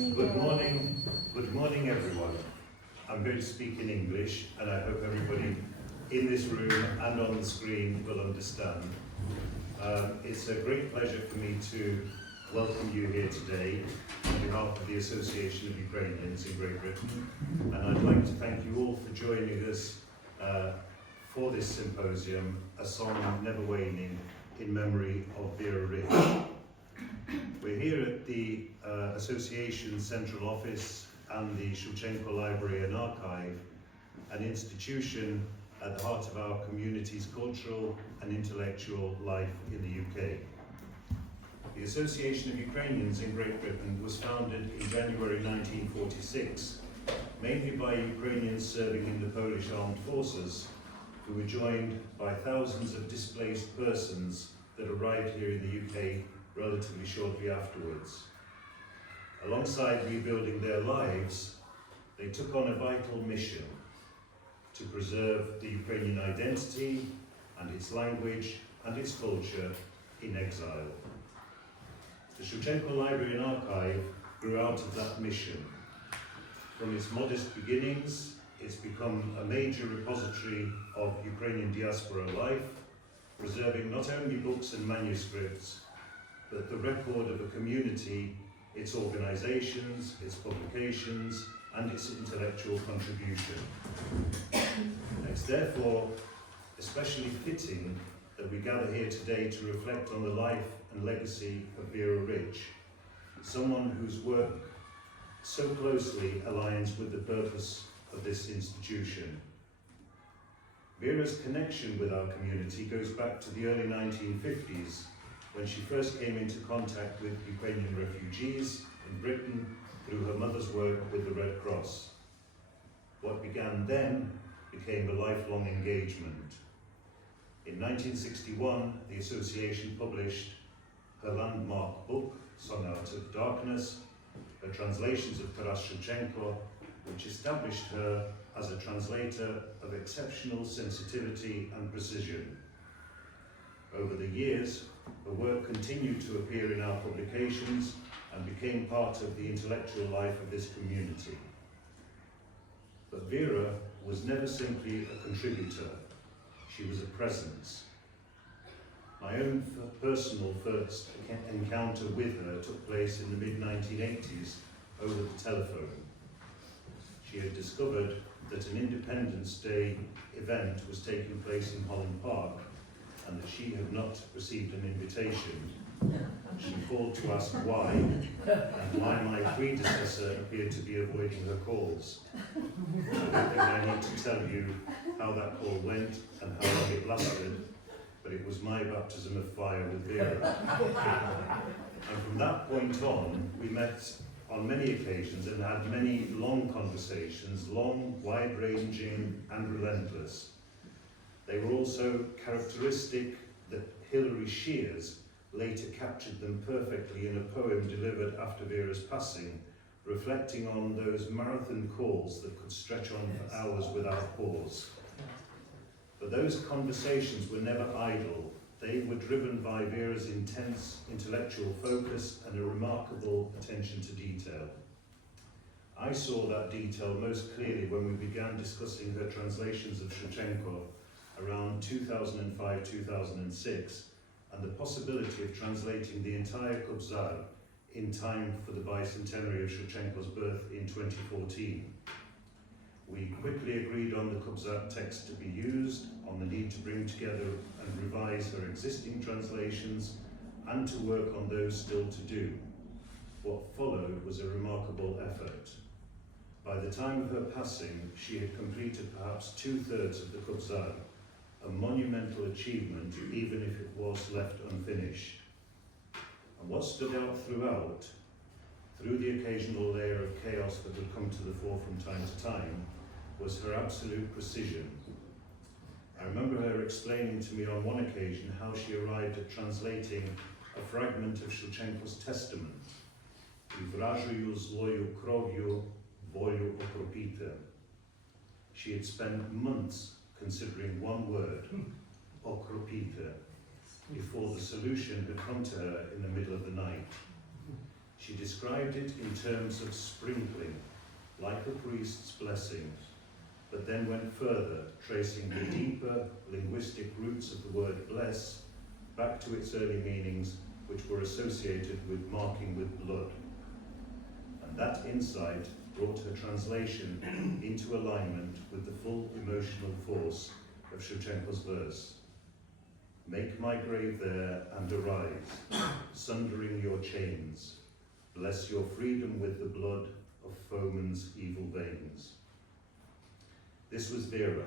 Good morning everyone. I'm going to speak in English and I hope everybody in this room and on the screen will understand. It's a great pleasure for me to welcome you here today on behalf of the Association of Ukrainians in Great Britain, and I'd like to thank you all for joining us for this symposium, a song Never-Waning in memory of Vera Rich. We're here at the Association Central Office and the Shevchenko Library and Archive, an institution at the heart of our community's cultural and intellectual life in the UK. The Association of Ukrainians in Great Britain was founded in January 1946, mainly by Ukrainians serving in the Polish armed forces, who were joined by thousands of displaced persons that arrived here in the UK relatively shortly afterwards. Alongside rebuilding their lives, they took on a vital mission to preserve the Ukrainian identity and its language and its culture in exile. The Shevchenko Library and Archive grew out of that mission. From its modest beginnings, it's become a major repository of Ukrainian diaspora life, preserving not only books and manuscripts, but the record of a community, its organizations, its publications, and its intellectual contribution. It's therefore especially fitting that we gather here today to reflect on the life and legacy of Vera Rich, someone whose work so closely aligns with the purpose of this institution. Vera's connection with our community goes back to the early 1950s, when she first came into contact with Ukrainian refugees in Britain through her mother's work with the Red Cross. What began then became a lifelong engagement. In 1961, the association published her landmark book, Song Out of Darkness, her translations of Taras Shevchenko, which established her as a translator of exceptional sensitivity and precision. Over the years, her work continued to appear in our publications and became part of the intellectual life of this community. But Vera was never simply a contributor, she was a presence. My own personal first encounter with her took place in the mid-1980s over the telephone. She had discovered that an Independence Day event was taking place in Holland Park and that she had not received an invitation. She called to ask why, and why my predecessor appeared to be avoiding her calls. I don't think I need to tell you how that call went and how long it lasted, but it was my baptism of fire with Vera. And from that point on, we met on many occasions and had many long conversations, long, wide-ranging and relentless. They were also characteristic that Hilary Shears later captured them perfectly in a poem delivered after Vera's passing, reflecting on those marathon calls that could stretch on for hours without pause. But those conversations were never idle. They were driven by Vera's intense intellectual focus and a remarkable attention to detail. I saw that detail most clearly when we began discussing her translations of Shevchenko around 2005-2006, and the possibility of translating the entire Kubzar in time for the bicentenary of Shevchenko's birth in 2014. We quickly agreed on the Kubzar text to be used, on the need to bring together and revise her existing translations, and to work on those still to do. What followed was a remarkable effort. By the time of her passing, she had completed perhaps 2/3 of the Kubzar, a monumental achievement, even if it was left unfinished. And what stood out throughout, through the occasional layer of chaos that would come to the fore from time to time, was her absolute precision. I remember her explaining to me on one occasion how she arrived at translating a fragment of Shevchenko's testament, "I wrażuju złoju krowiu wolu okropite." She had spent months considering one word, okropite, before the solution had come to her in the middle of the night. She described it in terms of sprinkling, like a priest's blessing, but then went further, tracing the deeper linguistic roots of the word bless back to its early meanings, which were associated with marking with blood. And that insight brought her translation into alignment with the full emotional force of Shevchenko's verse. Make my grave there and arise, sundering your chains. Bless your freedom with the blood of foemen's evil veins. This was Vera,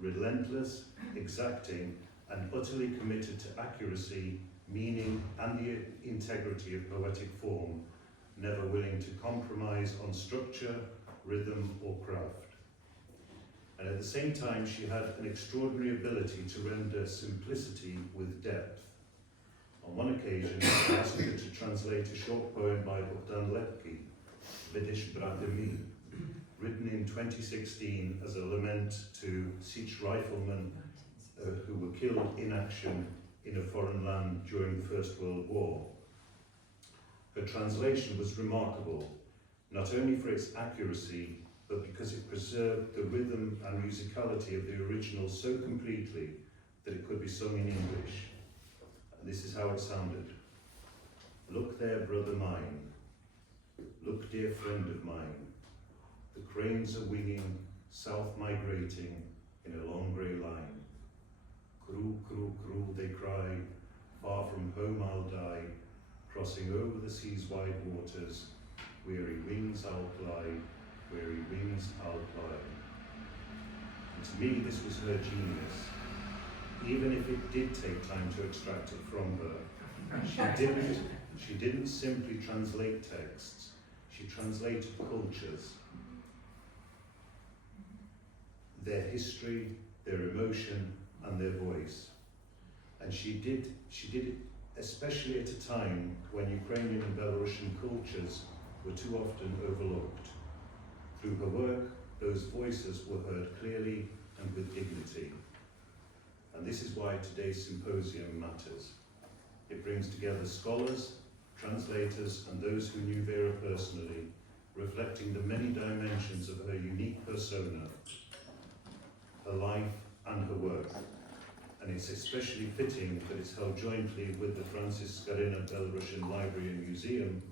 relentless, exacting, and utterly committed to accuracy, meaning, and the integrity of poetic form, never willing to compromise on structure, rhythm, or craft. And at the same time, she had an extraordinary ability to render simplicity with depth. On one occasion, I asked her to translate a short poem by Bogdan Lepki, Vidish Bratimi, written in 2016 as a lament to Sich riflemen who were killed in action in a foreign land during the First World War. Her translation was remarkable, not only for its accuracy, but because it preserved the rhythm and musicality of the original so completely that it could be sung in English. And this is how it sounded. Look there, brother mine. Look, dear friend of mine. The cranes are winging, south migrating in a long grey line. Cru, cru, cru, they cry, far from home I'll die, crossing over the sea's wide waters, weary wings I'll glide, weary wings I'll fly. And to me, this was her genius. Even if it did take time to extract it from her, she didn't simply translate texts, she translated cultures, their history, their emotion, and their voice. And she did it especially at a time when Ukrainian and Belarusian cultures were too often overlooked. Through her work, those voices were heard clearly and with dignity. And this is why today's symposium matters. It brings together scholars, translators, and those who knew Vera personally, reflecting the many dimensions of her unique persona, her life and her work. And it's especially fitting that it's held jointly with the Skaryna Belarusian Library and Museum,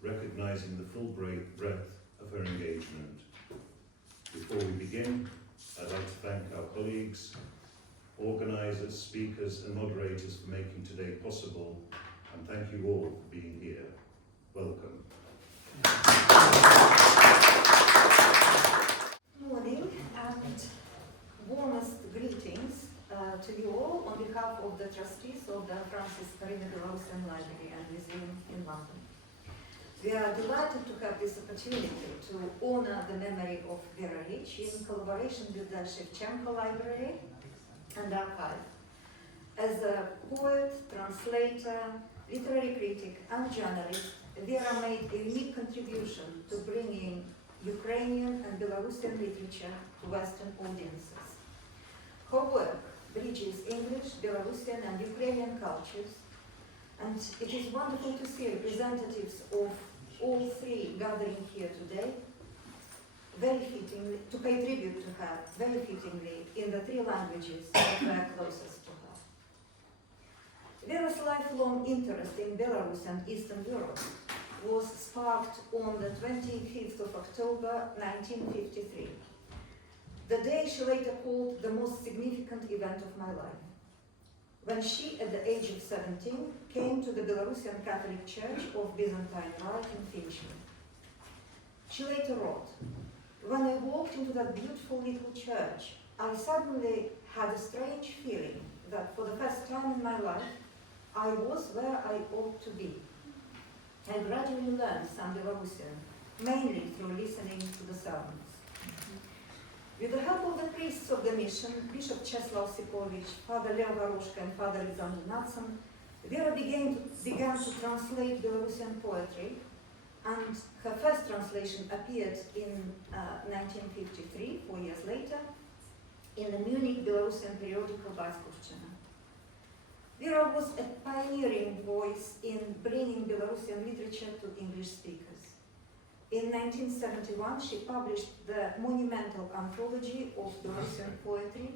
recognizing the full breadth of her engagement. Before we begin, I'd like to thank our colleagues, organizers, speakers, and moderators for making today possible, and thank you all for being here. Welcome. Good morning and warmest greetings to you all on behalf of the trustees of the Skaryna Belarusian Library and Museum in London. We are delighted to have this opportunity to honor the memory of Vera in collaboration with the Shevchenko Library and Archive. As a poet, translator, literary critic, and journalist, Vera made a unique contribution to bringing Ukrainian and Belarusian literature to Western audiences. Her work bridges English, Belarusian, and Ukrainian cultures, and it is wonderful to see representatives of all three gathering here today, very fittingly, to pay tribute to her, very fittingly, in the three languages that were closest to her. Vera's lifelong interest in Belarus and Eastern Europe was sparked on the 25th of October 1953, the day she later called the most significant event of my life, when she, at the age of 17, came to the Belarusian Catholic Church of Byzantine Rite in Finching. She later wrote, "When I walked into that beautiful little church, I suddenly had a strange feeling that for the first time in my life, I was where I ought to be. I gradually learned some Belarusian, mainly through listening to the sermons. With the help of the priests of the mission, Bishop Czeslaw Sipovich, Father Leo Varushka, and Father Alexander Natsan, Vera began to translate Belarusian poetry, and her first translation appeared in 1953, 4 years later, in the Munich Belarusian periodical Batskovchina. Vera was a pioneering voice in bringing Belarusian literature to English speakers. In 1971, she published the monumental anthology of Belarusian poetry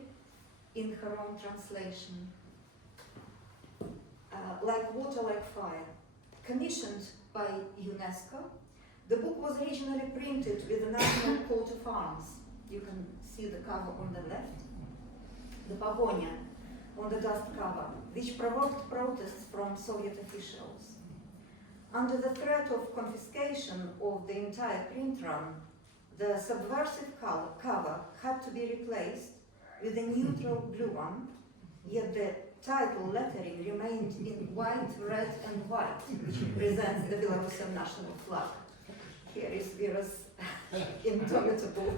in her own translation, Like Water, Like Fire. Commissioned by UNESCO, the book was originally printed with the national coat of arms. You can see the cover on the left. The Pavonia on the dust cover, which provoked protests from Soviet officials. Under the threat of confiscation of the entire print run, the subversive cover had to be replaced with a neutral blue one, yet the title lettering remained in white, red, and white, which represents the Belarusian national flag. Here is Vera's indomitable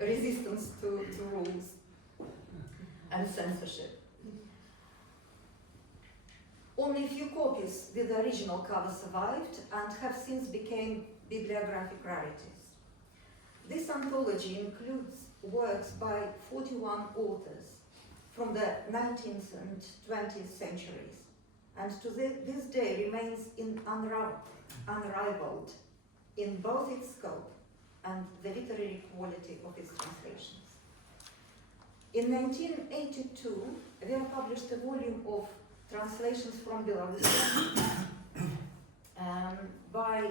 resistance to rules and censorship. Only a few copies with the original cover survived and have since become bibliographic rarities. This anthology includes works by 41 authors from the 19th and 20th centuries, and to this day remains unrivaled in both its scope and the literary quality of its translations. In 1982, Vera published a volume of translations from Belarusian by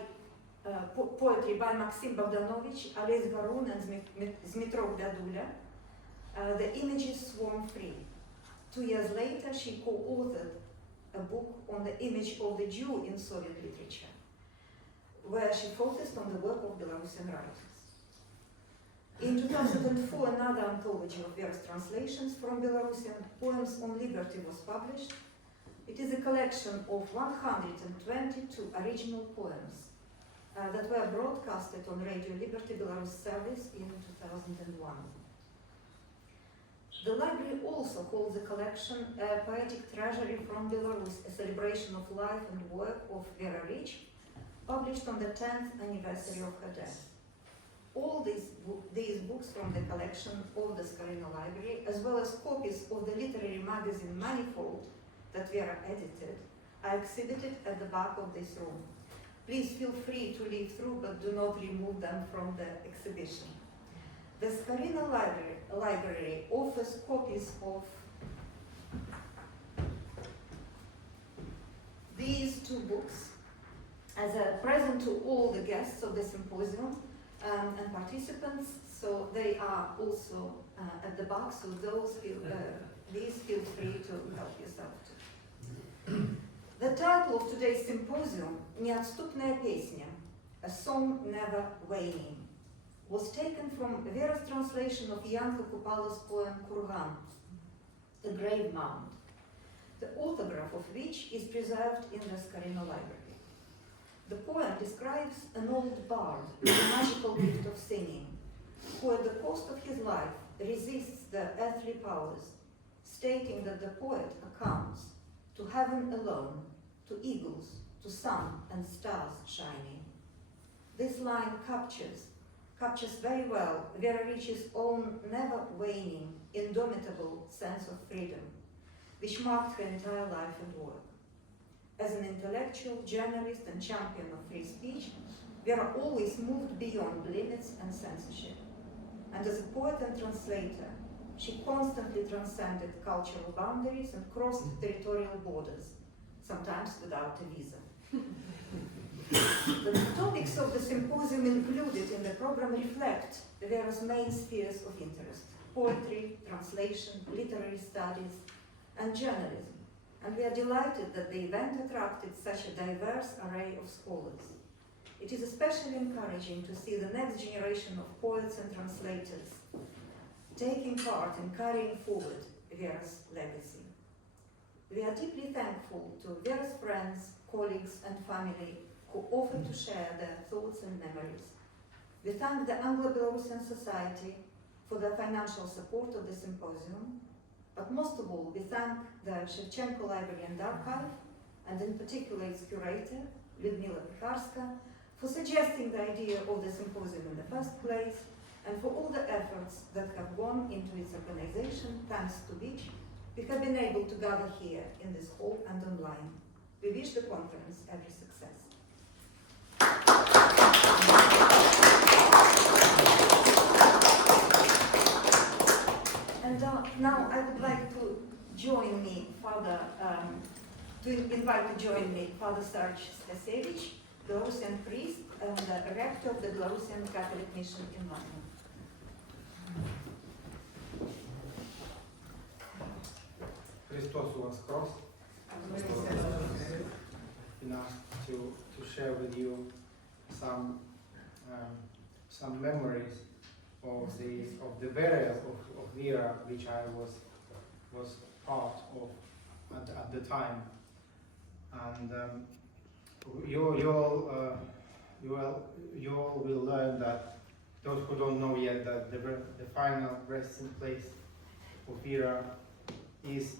poetry by Maxim Bogdanovich, Ales Varun, and Zmitrov Dadula. The images swarm free. 2 years later, she co-authored a book on the image of the Jew in Soviet literature, where she focused on the work of Belarusian writers. In 2004, another anthology of Vera's translations from Belarusian poems on liberty was published. It is a collection of 122 original poems that were broadcasted on Radio Liberty Belarus service in 2001. The library also holds a collection, a poetic treasury from Belarus, a celebration of life and work of Vera Rich, published on the 10th anniversary of her death. All these books from the collection of the Skaryna library, as well as copies of the literary magazine Manifold that Vera edited, are exhibited at the back of this room. Please feel free to leave through, but do not remove them from the exhibition. The Skaryna library offers copies of these two books as a present to all the guests of the symposium and participants, so they are also at the back, so please feel free to help yourself too. The title of today's symposium, Неотступная песня, a song Never-Waning, was taken from Vera's translation of Yanka Kupala's poem Kurgan, the grave mound, the autograph of which is preserved in the Skaryna library. The poem describes an old bard with a magical gift of singing, who at the cost of his life resists the earthly powers, stating that the poet accounts to heaven alone, to eagles, to sun and stars shining. This line captures very well Vera Rich's own never-waning, indomitable sense of freedom, which marked her entire life and work. As an intellectual, journalist, and champion of free speech, Vera always moved beyond limits and censorship. And as a poet and translator, she constantly transcended cultural boundaries and crossed territorial borders, sometimes without a visa. The topics of the symposium included in the program reflect Vera's main spheres of interest: poetry, translation, literary studies, and journalism. And we are delighted that the event attracted such a diverse array of scholars. It is especially encouraging to see the next generation of poets and translators taking part in carrying forward Vera's legacy. We are deeply thankful to Vera's friends, colleagues, and family who offered to share their thoughts and memories. We thank the Anglo-Belarusian Society for their financial support of the symposium, but most of all, we thank the Shevchenko Library and Archive, and in particular its curator, Ludmila Pekarska, for suggesting the idea of the symposium in the first place, and for all the efforts that have gone into its organization, thanks to which we have been able to gather here in this hall and online. We wish the conference every success. And now I would like to join me, invite to join me Father Serge Stasevich, Belarusian priest and rector of the Belarusian Catholic Mission in London. Christos Voskros. Enough to share with you some memories of the burial of Vera, which I was part of at the time, and you all will learn that those who don't know yet that the final resting place of Vera is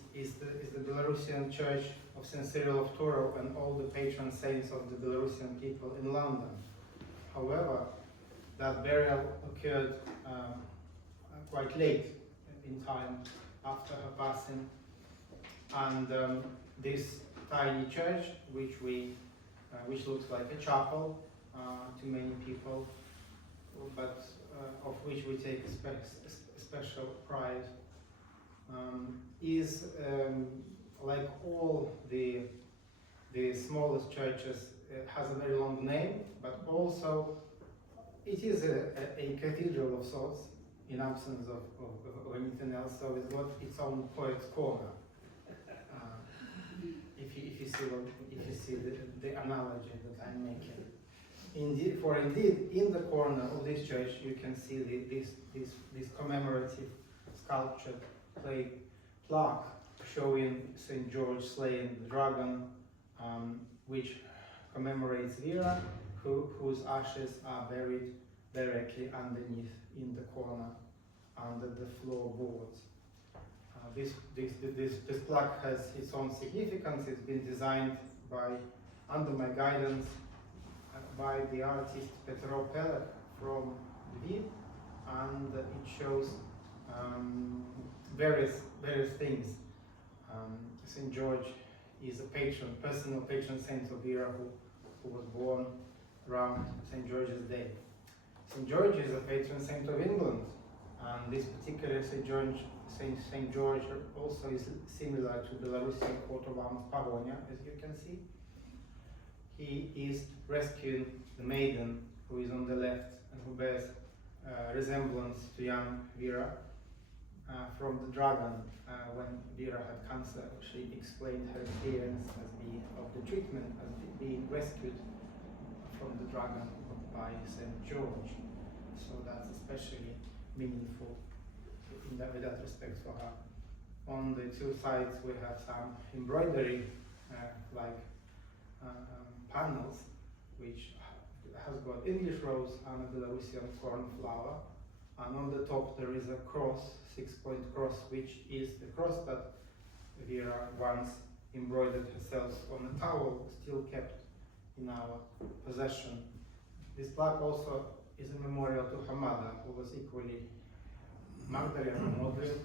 the Belarusian Church of St. Cyril of Turo and all the patron saints of the Belarusian people in London. However, that burial occurred quite late in time after her passing, and this tiny church, which looks like a chapel to many people, but of which we take special pride, is like all the smallest churches, has a very long name, but also it is a cathedral of sorts in absence of anything else. So it's got its own poet's corner. If you see the analogy that I'm making. Indeed, in the corner of this church, you can see this commemorative sculptured clay plaque showing St. George slaying the dragon, which commemorates Vera, whose ashes are buried directly underneath in the corner under the floorboards. This plaque has its own significance. It's been designed under my guidance by the artist Pekarska from Lviv, and it shows various things. St. George is a personal patron saint of Vera, who was born around St. George's Day. St. George is a patron saint of England, and this particular St. George also is similar to Belarusian coat of arms Pavonia, as you can see. He is rescuing the maiden who is on the left and who bears resemblance to young Vera from the dragon. When Vera had cancer, she explained her experience of the treatment as being rescued from the dragon by St. George. So that's especially meaningful in that respect for her. On the two sides we have some embroidery panels, which has got English rose and a Belarusian cornflower, and on the top there is a cross, 6-point cross, which is the cross that Vera once embroidered herself on a towel, still kept in our possession. This plaque also is a memorial to her mother, who was equally Magdalena Modrin,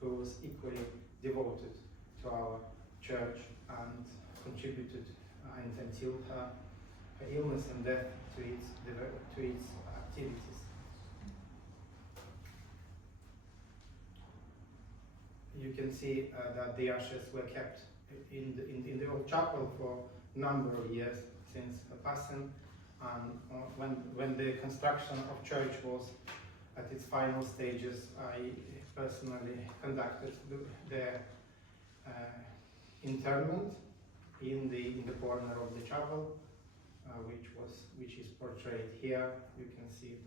who was equally devoted to our church and contributed until her illness and death to its activities. You can see that the ashes were kept in the old chapel for a number of years since her passing, and when the construction of church was at its final stages, I personally conducted their interment in the corner of the chapel, which is portrayed here. You can see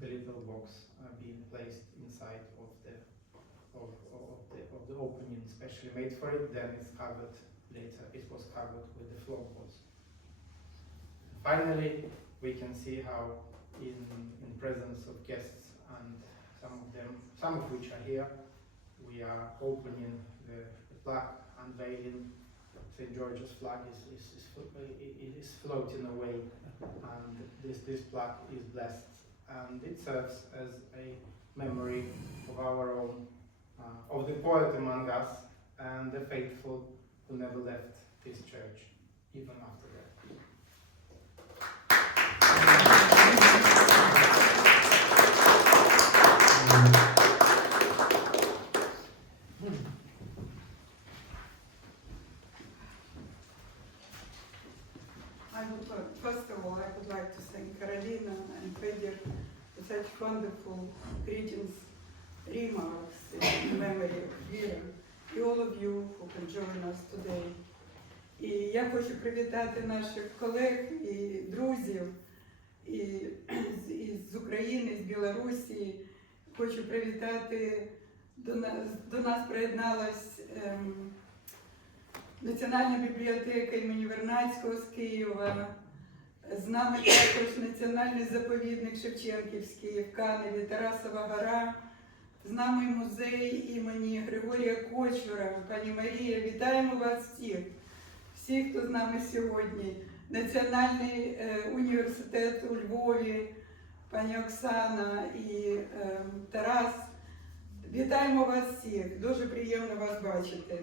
the little box being placed inside of the opening, specially made for it. Then it's covered later. It was covered with the floorboards. Finally, we can see how, in presence of guests, and some of which are here, we are opening the plaque, unveiling St. George's flag is floating away, and this plaque is blessed, and it serves as a memory of our own of the poet among us and the faithful who never left this church, even after that. First of all, I would like to thank Karalina and Fedir for such wonderful greetings, remarks in memory of Vera, and all of you who can join us today. І я хочу привітати наших колег і друзів з України, з Білорусі. Хочу привітати, до нас приєдналась Національна бібліотека імені Вернадського з Києва. З нами також Національний заповідник Шевченківський в Каневі, Тарасова гора. З нами музей імені Григорія Кочура. Пані Марія, вітаємо вас всіх! Всіх, хто з нами сьогодні. Національний університет у Львові, пані Оксана і Тарас. Вітаємо вас всіх! Дуже приємно вас бачити.